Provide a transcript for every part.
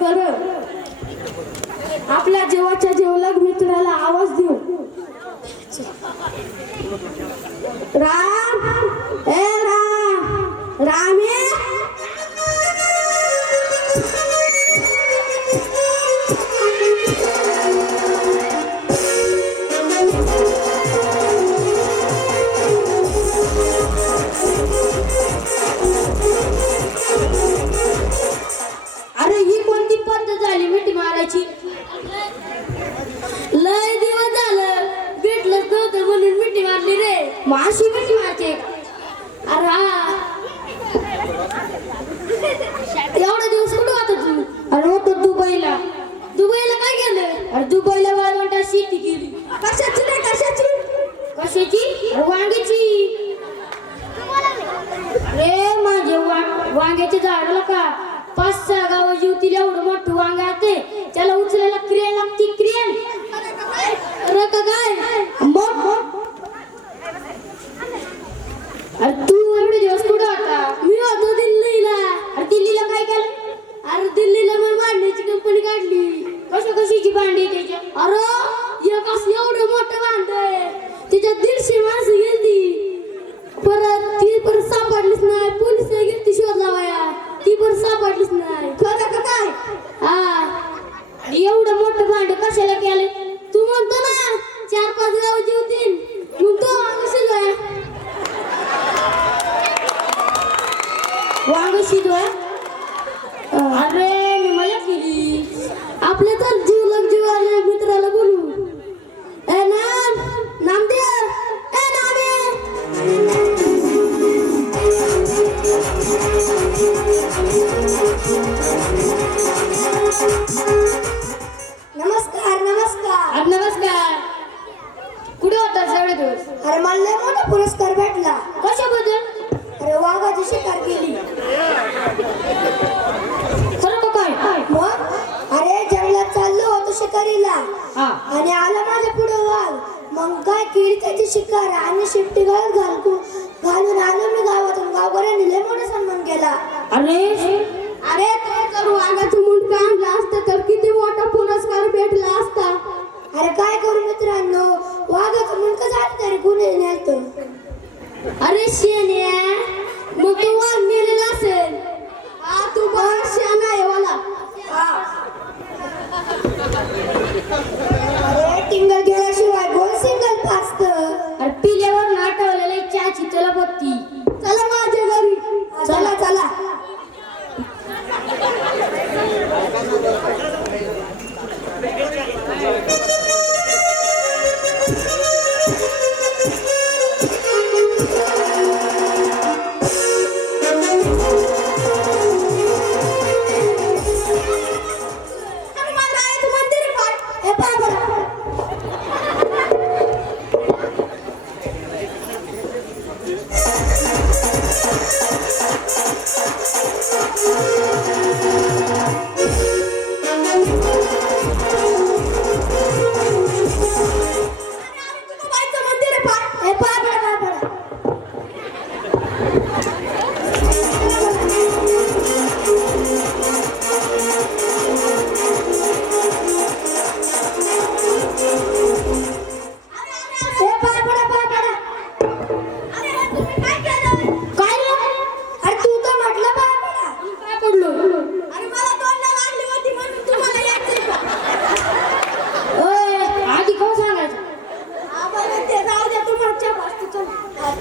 खरं आपल्या जीवाच्या जीवलग मित्राला आवाज देऊ. राम ए राम रामे लय दिवस झालं भेटलंच नव्हतं म्हणून मिठी मारली रे. माशी मिठी मारते. अरे एवढा दिवस कुठं होता तू? अरे होतो दुबईला. दुबईला काय केलं? अरे दुबईला वाळवंटात शेती केली. कशाची रे कशाची? कशाची? वांग्याची. अरे माझे वांग्याचे झाडाला का 5-6 गावं जीवतील एवढं मोठं वांग आहे. त्याला उचलायला क्रेन लागती. क्रेन अरे का काय अरे तू एवढे दिवस कुठं होता? मी होतो दिल्लीला. अरे दिल्लीला काय केलं? अरे दिल्लीला मग भांड्याची कंपनी काढली. कशाची भांडी त्याच्या? अरे एक असं एवढं मोठं भांड आहे त्याच्यात 150 माणसं गेली. ती परत सापडलीच नाही. पोलीस गेली शोध लावाया. ती परत सापडलीच नाही. खरं का काय? हा एवढं मोठं भांड कशाला केलं? तू म्हणतो ना 4-5 गाव जीवतील मग तो वांग शिजवाय. वांग शिजवाय. अरे मी मजा केली. आपल्या तर जीव आले मित्राला बोलू. ए नाम दे. ए नामे नमस्कार. नमस्कार नमस्कार. कुठे होता एवढे दिवस? अरे मला लय मोठा पुरस्कार भेटला. कशाबद्दल? अरे वाघाची शिकार केली. खरं का काय? मग अरे जंगलात चाललो होतो शिकारीला आणि आला माझ्या पुढे वाघ. मग काय केली त्याची शिकार आणि शिफ्टी घालून आलो मी गावातून. गावकऱ्यांनी लय मोठा सन्मान केला. अरे जर वाघाचं मुंडकं आणलं असतं तर किती मोठा पुरस्कार भेटला असता. अरे काय करू मित्रांनो वाघाचं मुंडकं झालं तरी कुणी नेलतं. अरे शेण्या मग तू वाघ नेलेला असेल. हा तू बघ शेण आहे वाला. अरे टिंगल गेल्याशिवाय गोल सिंगल फास्ट. अरे पिल्यावर नाटवलेली चहाची चला बत्ती. चला माझ्या घरी. चला चला.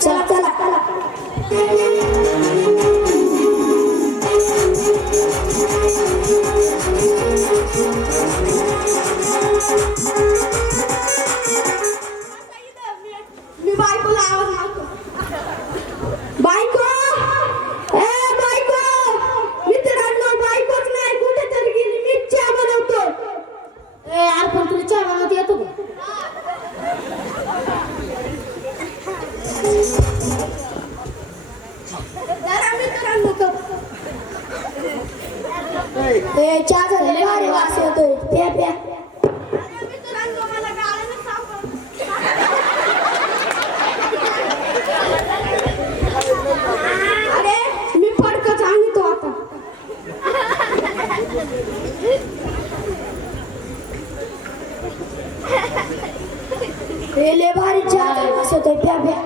चला चला मी बायकोला आवाज मारतो. बायको ए बायको. मित्रांनो बायकोच नाही कुठेतरी गेली. मी चहा बनवतो. ए यार पण तुला चहा बनवता येतो का? चहा झालेला भारी वास येतोय. प्या प्या. अरे मी फडकच आणतो आता. हे लय भारी चहा होतोय प्या प्या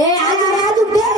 ए अजून दे